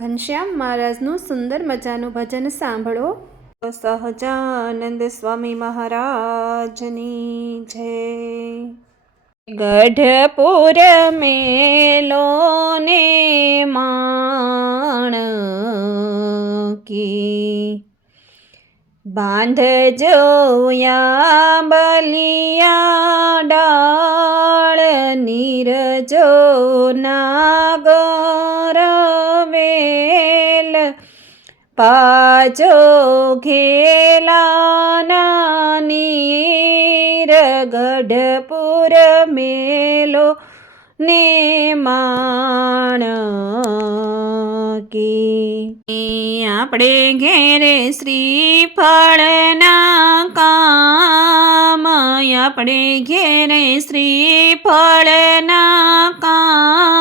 ઘનશ્યામ મહારાજનું સુંદર મજાનું ભજન સાંભળો. સહજાનંદ સ્વામી મહારાજની જય. ગઢપુર મેલો ને માણ કી. બાંધ જોયા બલિયા ડાળ નીરજો નાગર વેલ પાછો ઘેલાના નીર ગઢપુર મેલો ને માણ કી. આપણે ઘેરે શ્રીફળના કામ, આપણે ઘેરે શ્રીફળના કામ.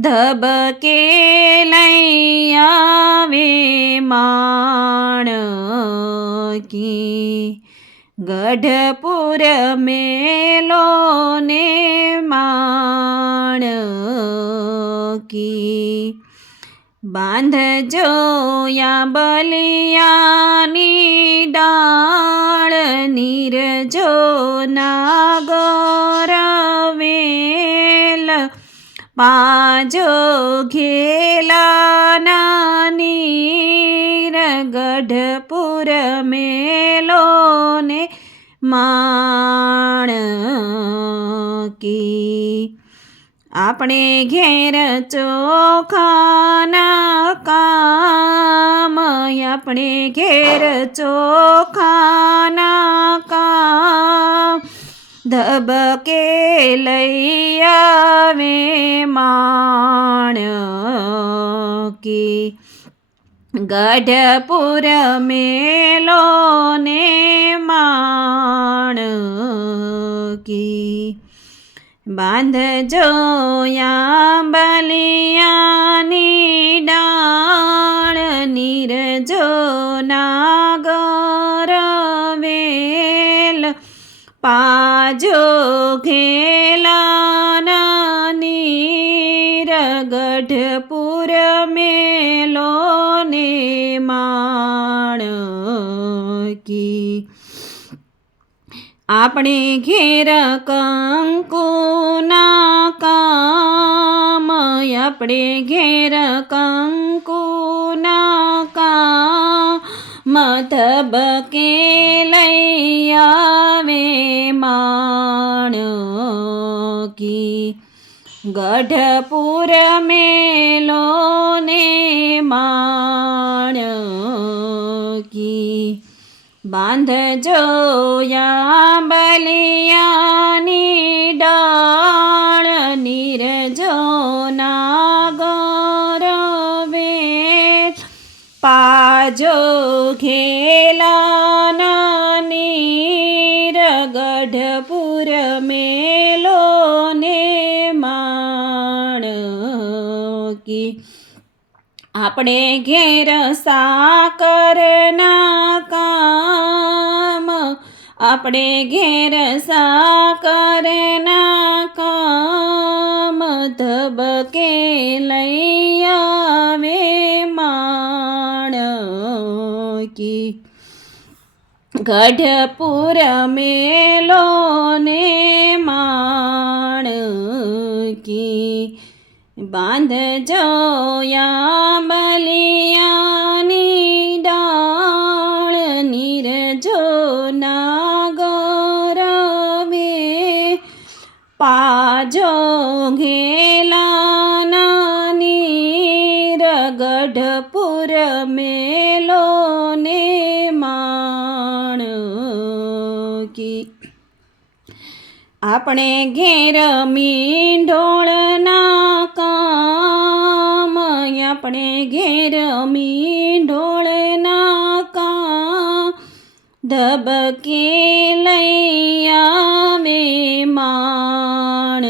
ધબકે લઈ આવે માણ કી ગઢપુર મેલો ને માણકી. બાંધ જોયા બલિયાની ડાળ, નીરજો નાગર વેલ. પાજો ઘેલાના નીર ગઢપુર મેલો ને માણ કી. આપણે ઘેર ચોખાના કામ, આપણે ઘેર ચોખાના કામ. ધબકે લઈ આવે માણ કી? ગઢપુર મેલો ને માણ કી? બાંધ જોયા બલિયાની ડાણ નીરજો નાગર પાજો ઘેલાના નીર મેલો ને માણ કી. આપણે ઘેર કંકુના કામ આપણે ઘેર કંકુના કામ ધબકે લઈ આવે માણ કી ગઢપુર મેલો ને માણ કી બાંધ જોયા પાજો ઘેલાના ગઢપુર મેલો ને માણ કી. આપણે ઘેર સાકરના કામ. આપણે ઘેર સાકરના કામ. ધબકે લઈ કી. ગઢપુર મેલો ને માણ કી. બાંધ જોયા બલિયાની ડાળ, નીરજો નાગર વે. પાજો ઘેલાના નીર ગઢપુર મેલો ને માણ કી. આપણે ઘેર મીંઢોળના કામ આપણે ઘેર મીંઢોળના કામ. ધબકે લઈ આવે માણ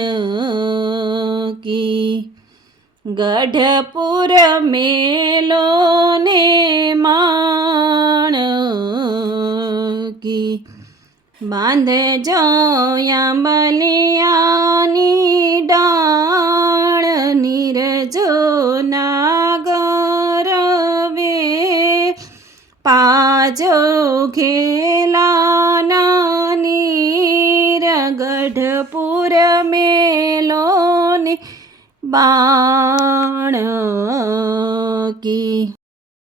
કી. ગઢપુર મેલો ને બાંધજો યાંબલિયાની ડાળ નીરજો નાગરવે પાજો ખેલાના નીર ગઢપુર મેલોને બાણ